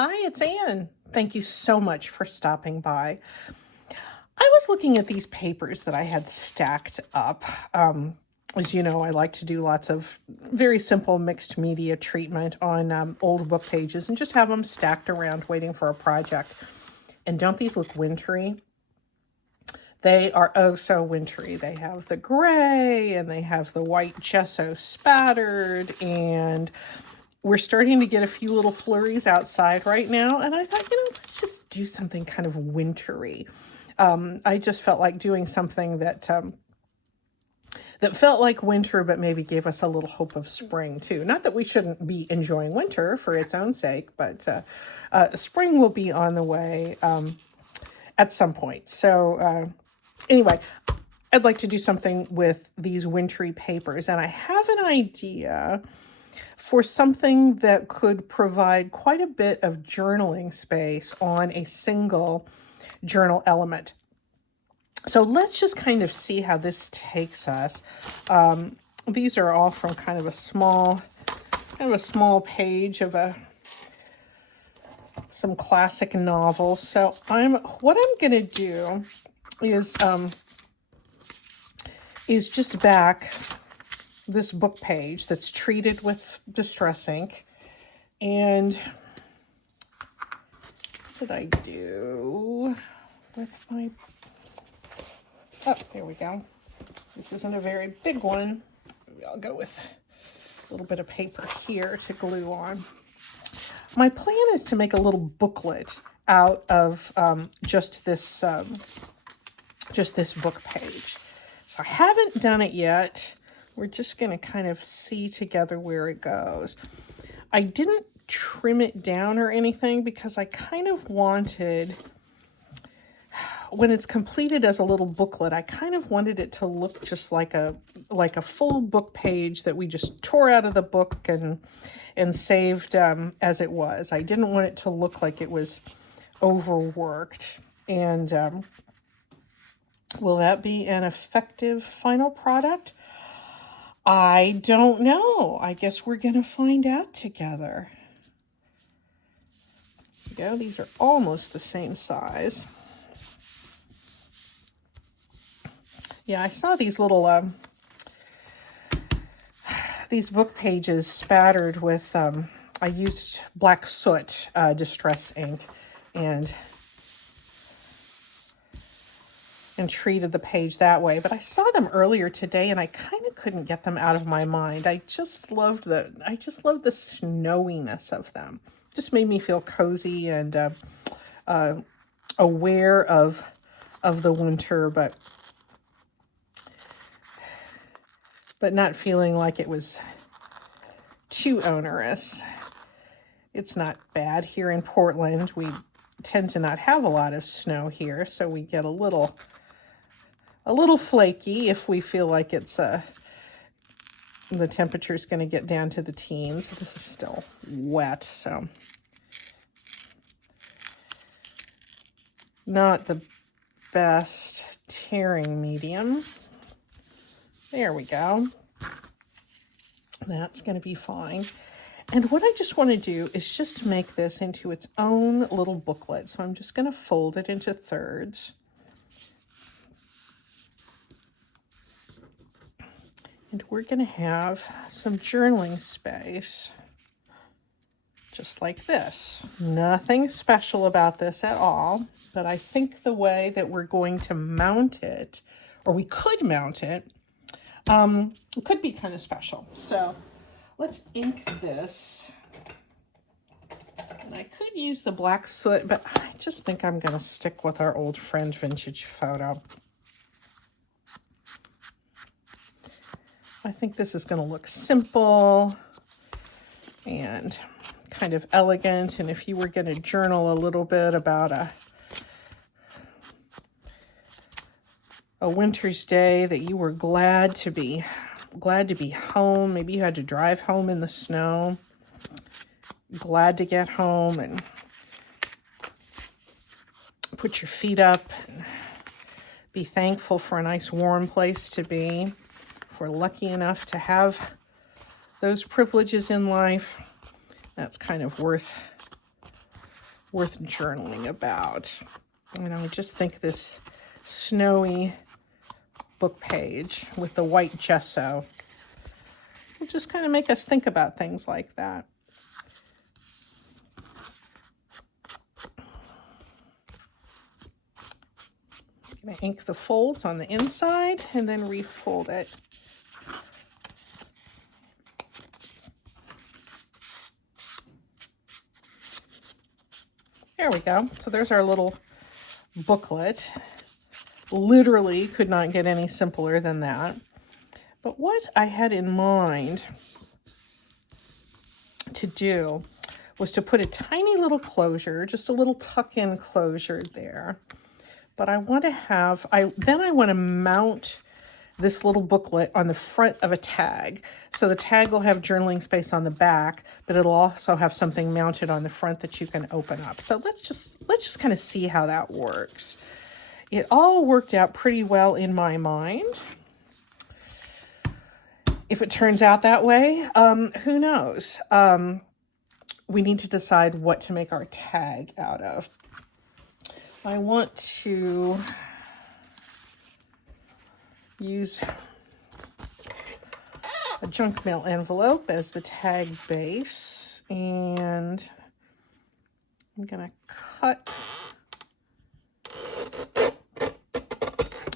Hi, it's Anne. Thank you so much for stopping by. I was looking at these papers that I had stacked up. As you know, I like to do lots of very simple mixed media treatment on old book pages and just have them stacked around waiting for a project. And don't these look wintry? They are oh so wintry. They have the gray and they have the white gesso spattered, and we're starting to get a few little flurries outside right now. And I thought, let's just do something kind of wintry. I just felt like doing something that felt like winter, but maybe gave us a little hope of spring too. Not that we shouldn't be enjoying winter for its own sake, but spring will be on the way at some point. So anyway, I'd like to do something with these wintry papers, and I have an idea for something that could provide quite a bit of journaling space on a single journal element. So let's just kind of see how this takes us. These are all from kind of a small page of some classic novels. So what I'm going to do is just back this book page that's treated with distress ink. And what did I do with my... Oh, there we go. This isn't a very big one. Maybe I'll go with a little bit of paper here to glue on. My plan is to make a little booklet out of just this book page. So I haven't done it yet. We're just going to kind of see together where it goes. I didn't trim it down or anything because I kind of wanted, when it's completed as a little booklet, I kind of wanted it to look just like a full book page that we just tore out of the book and saved as it was. I didn't want it to look like it was overworked. And will that be an effective final product? I don't know. I guess we're going to find out together. There you go. These are almost the same size. Yeah, I saw these little, these book pages spattered with, I used black soot distress ink and treated the page that way. But I saw them earlier today and I kind of couldn't get them out of my mind. I just loved the snowiness of them. Just made me feel cozy and aware of the winter, but not feeling like it was too onerous. It's not bad here in Portland. We tend to not have a lot of snow here, so we get a little flaky if we feel like it's the temperature's going to get down to the teens. This is still wet, so not the best tearing medium. There we go. That's going to be fine. And what I just want to do is just make this into its own little booklet. So I'm just going to fold it into thirds. And we're going to have some journaling space, just like this. Nothing special about this at all, but I think the way that we're going to mount it, or we could mount it, could be kind of special. So let's ink this. And I could use the black soot, but I just think I'm going to stick with our old friend Vintage Photo. I think this is going to look simple and kind of elegant. And if you were going to journal a little bit about a winter's day that you were glad to be home, maybe you had to drive home in the snow, glad to get home and put your feet up and be thankful for a nice warm place to be. If we're lucky enough to have those privileges in life, that's kind of worth worth journaling about. And I just think this snowy book page with the white gesso will just kind of make us think about things like that. I'm going to ink the folds on the inside and then refold it. There we go. So there's our little booklet. Literally could not get any simpler than that. But what I had in mind to do was to put a tiny little closure, just a little tuck-in closure there. But I want to have, I want to mount this little booklet on the front of a tag. So the tag will have journaling space on the back, but it'll also have something mounted on the front that you can open up. So let's just kind of see how that works. It all worked out pretty well in my mind. If it turns out that way, who knows? We need to decide what to make our tag out of. I want to use a junk mail envelope as the tag base, and I'm going to cut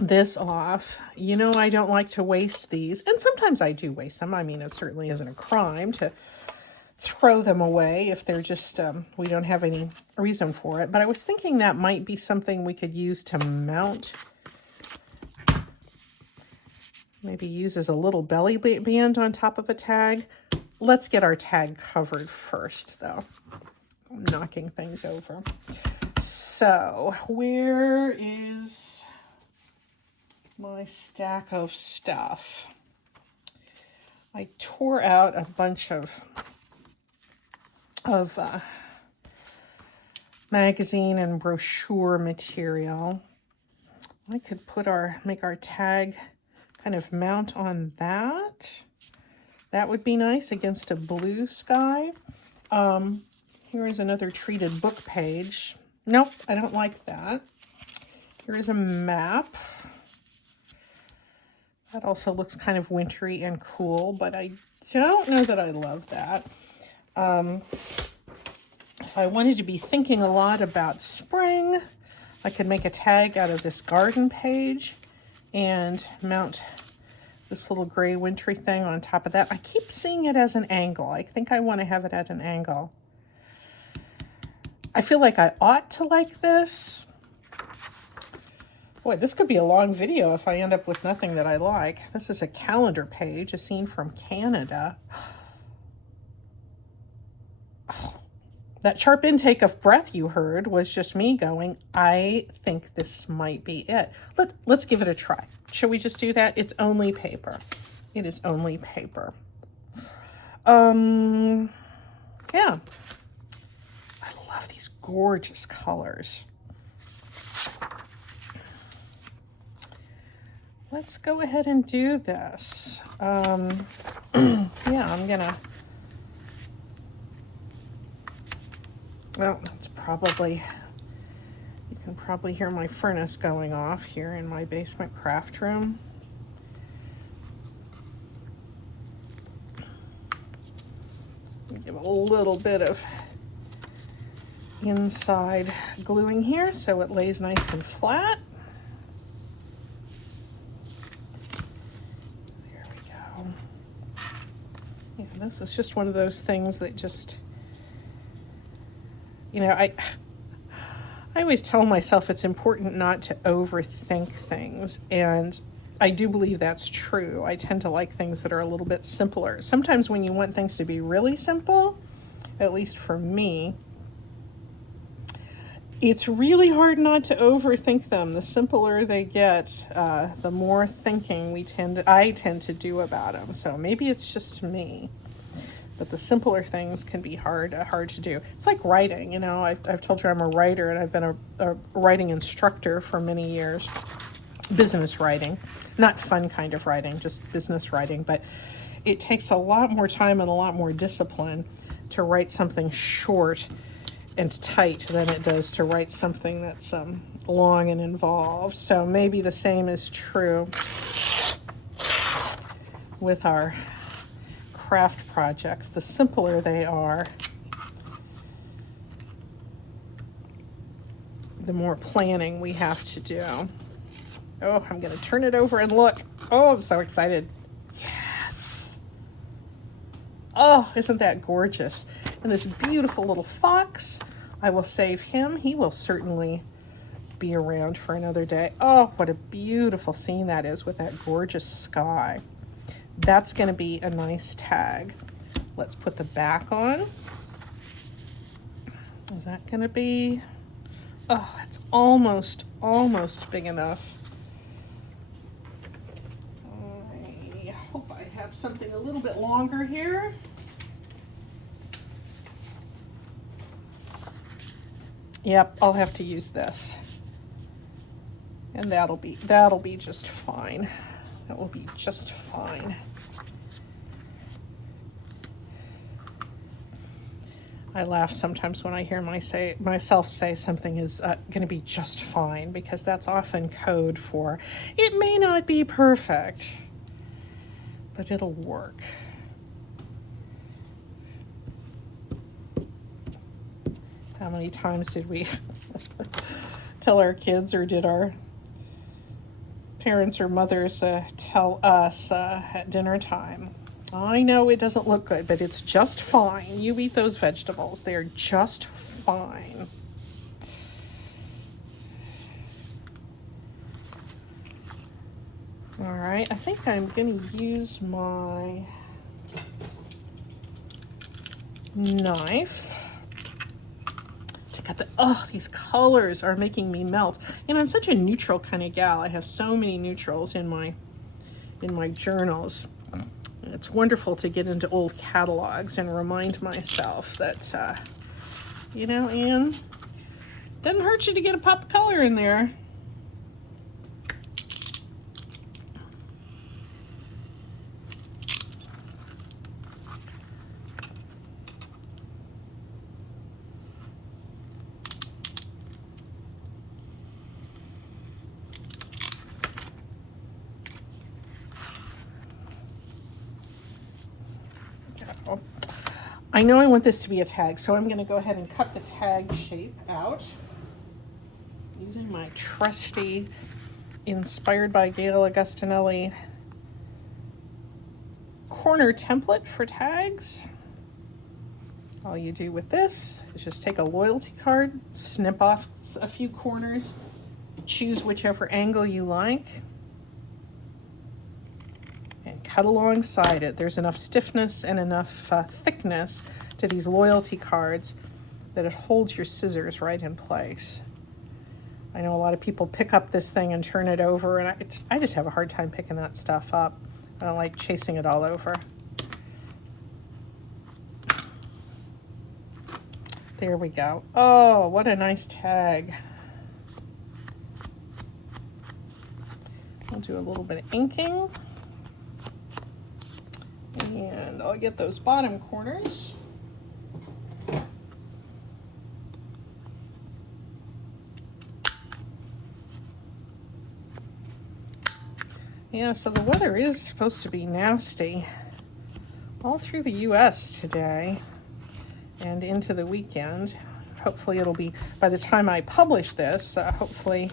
this off. You know, I don't like to waste these, and sometimes I do waste them. I mean, it certainly isn't a crime to throw them away if they're just, we don't have any reason for it. But I was thinking that might be something we could use to mount. Maybe use as a little belly band on top of a tag. Let's get our tag covered first, though. I'm knocking things over. So, where is my stack of stuff? I tore out a bunch of magazine and brochure material. I could make our tag kind of mount on that. That would be nice against a blue sky. Here is another treated book page. Nope, I don't like that. Here is a map. That also looks kind of wintry and cool, but I don't know that I love that. If I wanted to be thinking a lot about spring, I could make a tag out of this garden page and mount this little gray wintry thing on top of that. I keep seeing it as an angle. I think I want to have it at an angle. I feel like I ought to like this. Boy, this could be a long video if I end up with nothing that I like. This is a calendar page, a scene from Canada. Oh, that sharp intake of breath you heard was just me going, I think this might be it. Let's give it a try. Shall we just do that? It's only paper. It is only paper. Yeah. I love these gorgeous colors. Let's go ahead and do this. Yeah, I'm gonna, well, it's probably, you can probably hear my furnace going off here in my basement craft room. Give a little bit of inside gluing here so it lays nice and flat. There we go. Yeah, this is just one of those things that just, you know, I always tell myself it's important not to overthink things, and I do believe that's true. I tend to like things that are a little bit simpler. Sometimes when you want things to be really simple, at least for me, it's really hard not to overthink them. The simpler they get, the more thinking I tend to do about them. So maybe it's just me, but the simpler things can be hard to do. It's like writing, you know. I've told you I'm a writer, and I've been a writing instructor for many years. Business writing, not fun kind of writing, just business writing. But it takes a lot more time and a lot more discipline to write something short and tight than it does to write something that's long and involved. So maybe the same is true with our craft projects. The simpler they are, the more planning we have to do. Oh, I'm going to turn it over and look. Oh, I'm so excited. Yes. Oh, isn't that gorgeous? And this beautiful little fox, I will save him. He will certainly be around for another day. Oh, what a beautiful scene that is with that gorgeous sky. That's going to be a nice tag. Let's put the back on. Is that going to be... Oh, it's almost big enough. I hope I have something a little bit longer here. Yep, I'll have to use this. And that'll be just fine. That will be just fine. I laugh sometimes when I hear myself say something is going to be just fine, because that's often code for it may not be perfect, but it'll work. How many times did we tell our kids, or did our parents or mothers tell us at dinner time, I know it doesn't look good, but it's just fine. You eat those vegetables. They're just fine. All right, I think I'm going to use my knife to cut the... Oh, these colors are making me melt. And I'm such a neutral kind of gal. I have so many neutrals in my journals. It's wonderful to get into old catalogs and remind myself that, you know, Anne, doesn't hurt you to get a pop of color in there. I know I want this to be a tag, so I'm going to go ahead and cut the tag shape out using my trusty, inspired by Gail Augustinelli corner template for tags. All you do with this is just take a loyalty card, snip off a few corners, choose whichever angle you like, and cut alongside it. There's enough stiffness and enough thickness to these loyalty cards that it holds your scissors right in place. I know a lot of people pick up this thing and turn it over, and I just have a hard time picking that stuff up. I don't like chasing it all over. There we go. Oh, what a nice tag. I'll do a little bit of inking. And I'll get those bottom corners. Yeah, so the weather is supposed to be nasty all through the US today and into the weekend. Hopefully it'll be, by the time I publish this, hopefully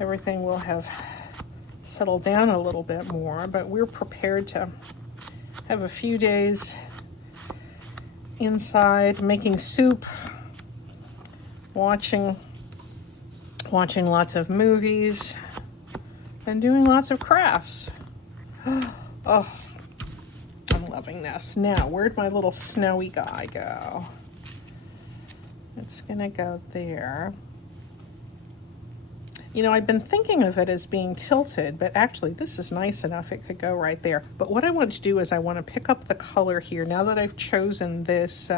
everything will have settled down a little bit more, but we're prepared to have a few days inside making soup, watching lots of movies, and doing lots of crafts. Oh, I'm loving this. Now, where'd my little snowy guy go? It's gonna go there. You know, I've been thinking of it as being tilted, but actually this is nice enough. It could go right there. But what I want to do is I want to pick up the color here. Now that I've chosen this,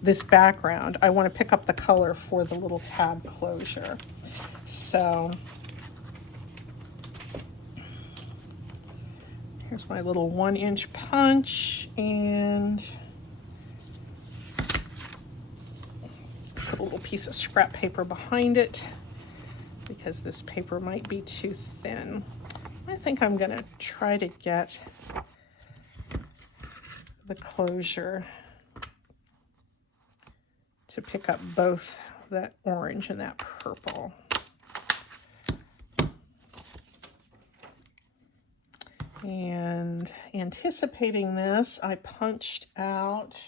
this background, I want to pick up the color for the little tab closure. So here's my little 1-inch punch, and little piece of scrap paper behind it because this paper might be too thin. I think I'm going to try to get the closure to pick up both that orange and that purple. And anticipating this, I punched out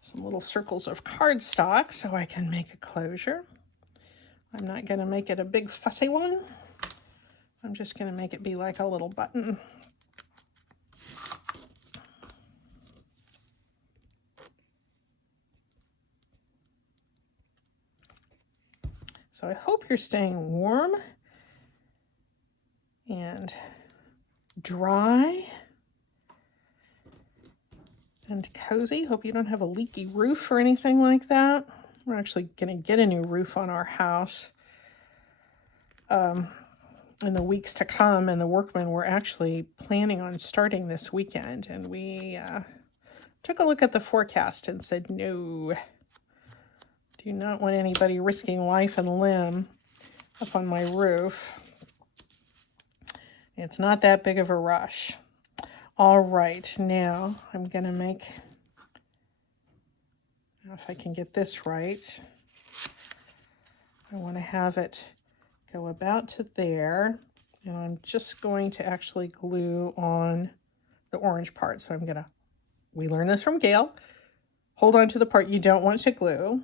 some little circles of cardstock so I can make a closure. I'm not going to make it a big fussy one. I'm just going to make it be like a little button. So I hope you're staying warm and dry and cozy. Hope you don't have a leaky roof or anything like that. We're actually going to get a new roof on our house in the weeks to come, and the workmen were actually planning on starting this weekend, and we took a look at the forecast and said, no, do not want anybody risking life and limb up on my roof. It's not that big of a rush. All right, now I'm going to make, if I can get this right, I want to have it go about to there, and I'm just going to actually glue on the orange part. So I'm going to, we learned this from Gail, hold on to the part you don't want to glue,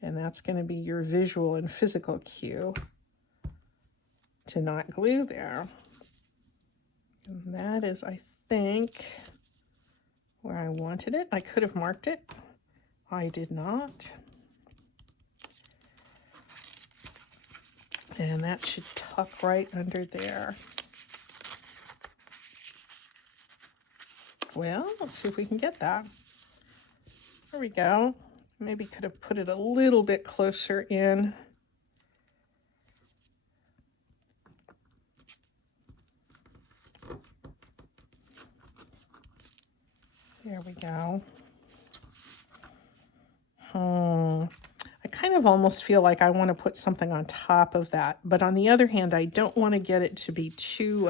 and that's going to be your visual and physical cue to not glue there. And that is, I think, where I wanted it. I could have marked it. I did not. And that should tuck right under there. Well, let's see if we can get that. There we go. Maybe could have put it a little bit closer in. There we go. I kind of almost feel like I want to put something on top of that, but on the other hand, I don't want to get it to be too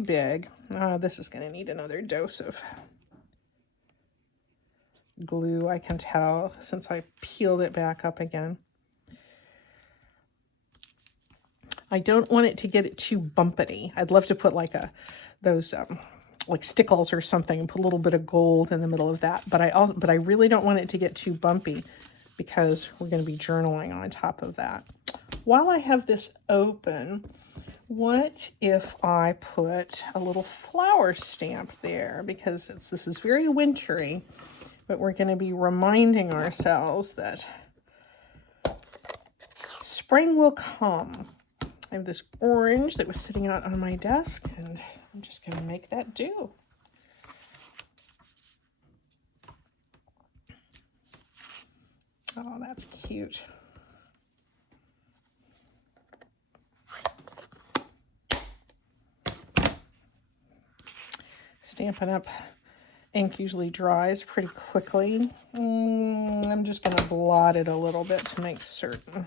big. This is going to need another dose of glue, I can tell, since I peeled it back up again. I don't want it to get it too bumpety. I'd love to put like those like stickles or something and put a little bit of gold in the middle of that. But I really don't want it to get too bumpy because we're going to be journaling on top of that. While I have this open, what if I put a little flower stamp there? Because this is very wintry, but we're going to be reminding ourselves that spring will come. I have this orange that was sitting out on my desk, and I'm just going to make that do. Oh, that's cute. Stampin' Up! Ink usually dries pretty quickly. I'm just going to blot it a little bit to make certain.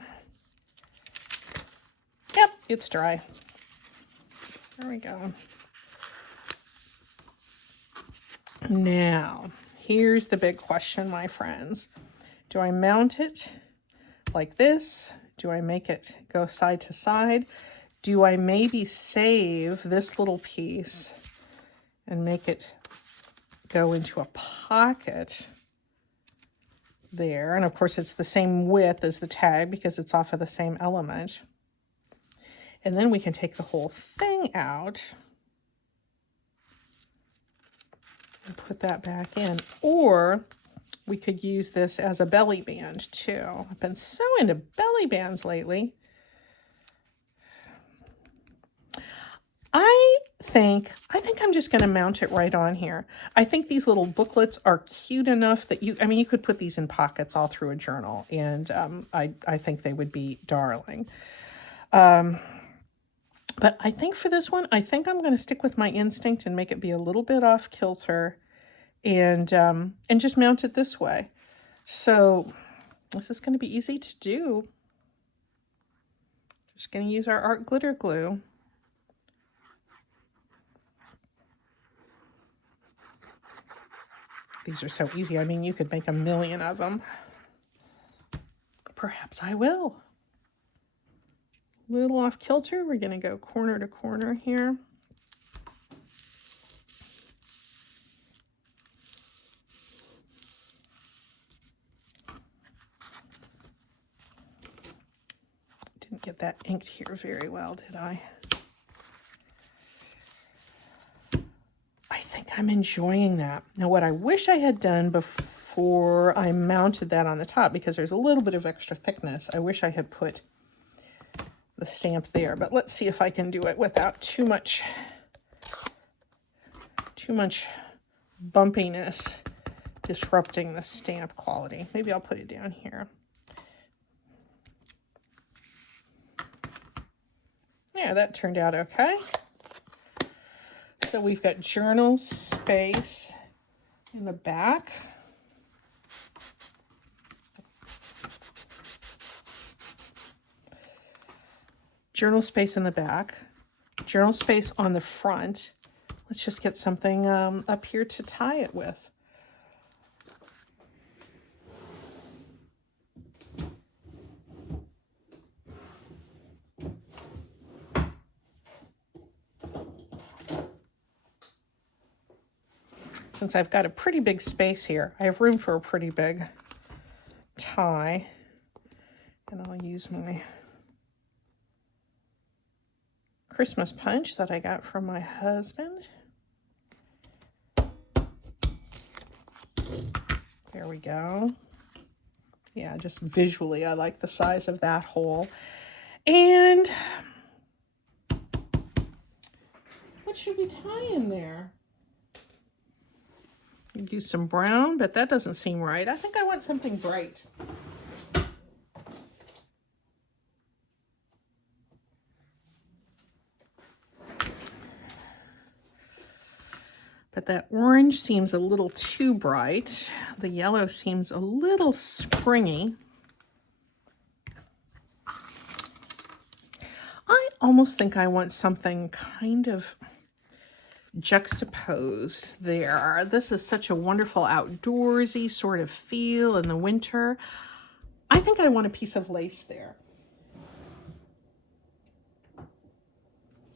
Yep, it's dry. There we go. Now, here's the big question, my friends. Do I mount it like this? Do I make it go side to side? Do I maybe save this little piece and make it go into a pocket there? And of course, it's the same width as the tag because it's off of the same element. And then we can take the whole thing out and put that back in. Or we could use this as a belly band too. I've been so into belly bands lately. I think I'm just going to mount it right on here. I think these little booklets are cute enough that you could put these in pockets all through a journal, and I think they would be darling. But I think for this one, I think I'm going to stick with my instinct and make it be a little bit off kilter, and just mount it this way. So this is going to be easy to do. Just going to use our art glitter glue. These are so easy. I mean, you could make a million of them. Perhaps I will. A little off kilter. We're going to go corner to corner here. Didn't get that inked here very well, did I? I think I'm enjoying that. Now, what I wish I had done before I mounted that on the top, because there's a little bit of extra thickness, I wish I had put the stamp there. But let's see if I can do it without too much bumpiness disrupting the stamp quality. Maybe I'll put it down here. Yeah, that turned out okay. So we've got journal space in the back. Journal space in the back. Journal space on the front. Let's just get something up here to tie it with. Since I've got a pretty big space here, I have room for a pretty big tie. And I'll use my Christmas punch that I got from my husband. There we go. Yeah, just visually, I like the size of that hole. And what should we tie in there? Use some brown, but that doesn't seem right. I think I want something bright. But that orange seems a little too bright. The yellow seems a little springy. I almost think I want something kind of juxtaposed there. This is such a wonderful outdoorsy sort of feel in the winter. I think I want a piece of lace there.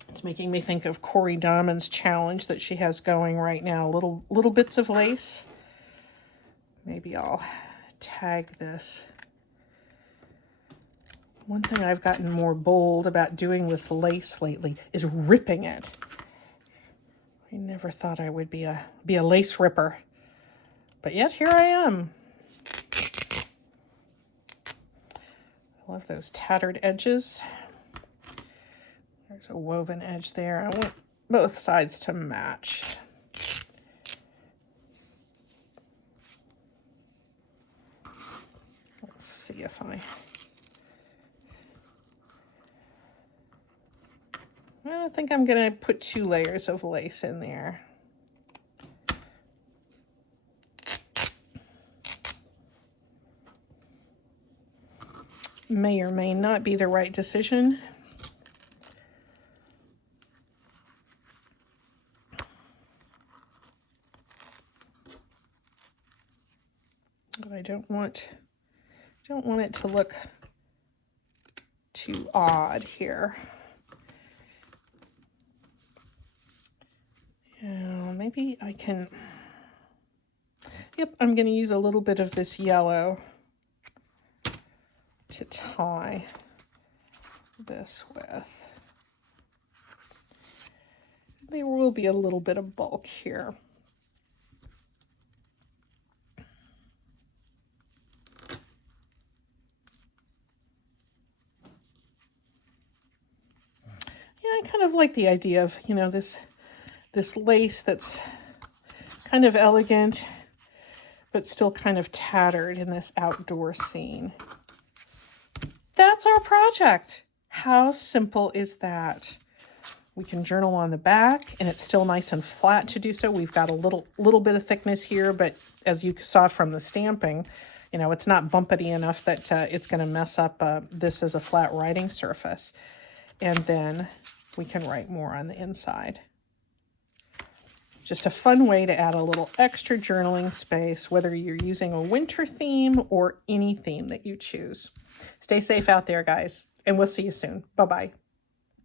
It's making me think of Corey Dahman's challenge that she has going right now. Little bits of lace. Maybe I'll tag this. One thing I've gotten more bold about doing with lace lately is ripping it. I never thought I would be a lace ripper, but yet here I am. I love those tattered edges. There's a woven edge there. I want both sides to match. Let's see if I think I'm going to put 2 layers of lace in there. May or may not be the right decision. But I don't want it to look too odd here. Maybe I can, yep, I'm going to use a little bit of this yellow to tie this with. There will be a little bit of bulk here. Yeah, I kind of like the idea of, you know, this lace that's kind of elegant, but still kind of tattered in this outdoor scene. That's our project. How simple is that? We can journal on the back, and it's still nice and flat to do so. We've got a little bit of thickness here, but as you saw from the stamping, you know, it's not bumpety enough that it's going to mess up this as a flat writing surface. And then we can write more on the inside. Just a fun way to add a little extra journaling space, whether you're using a winter theme or any theme that you choose. Stay safe out there, guys, and we'll see you soon. Bye-bye.